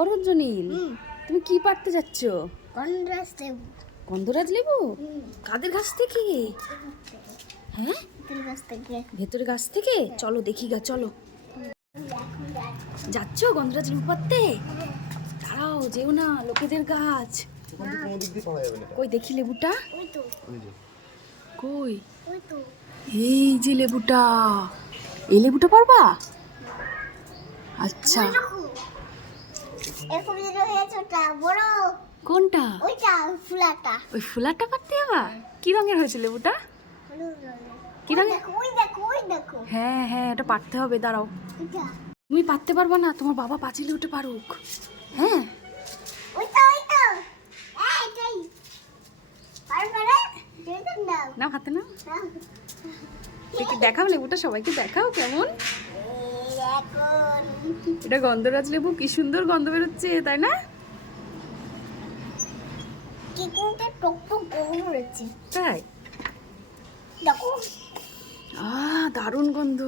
অরঞ্জনীল, তুমি কি পারতে যাচ্ছ? গন্ধরাজ লেবু। গন্ধরাজ লেবু? কাদের গাছ থেকে? হ্যাঁ, ভেতরের গাছ থেকে। ভেতরের গাছ থেকে? চলো দেখি গা, চলো। যাচ্ছ গন্ধরাজ লেবু পারতে? দাঁড়াও, যেও না, লোকেদের গাছ। কই দেখি লেবুটা। ওই তো, কই? ওই তো। এই যে লেবুটা, এই লেবুটা পারবা? আচ্ছা, এরকম যেটা হয়েছে ওটা বড়। কোনটা? ওইটা ফুলাটা। ওই ফুলাটা পারতে যাবা? কি রঙের হয়েছে লেবুটা? কি রঙের? দেখো, ওই দেখো, ওই দেখো। হ্যাঁ হ্যাঁ, এটা পারতে হবে, দাঁড়াও। ওইটা, তুমি পারতে পারবা না, তোমার বাবা পাঁচিলে উঠে পারুক। হ্যাঁ, ওইটা, ওইটা। এইটাই। পারবে রে? যেটা দাও। না হাতে না। দেখি, দেখাও লেবুটা, সবাইকে দেখাও কেমন। এই এখন এটা গন্ধরাজ লেবু, কি সুন্দর গন্ধ বেরোচ্ছে, তাই না? কি কোনটা টক টক গন্ধ হচ্ছে। তাই? দেখো। দারুণ গন্ধ।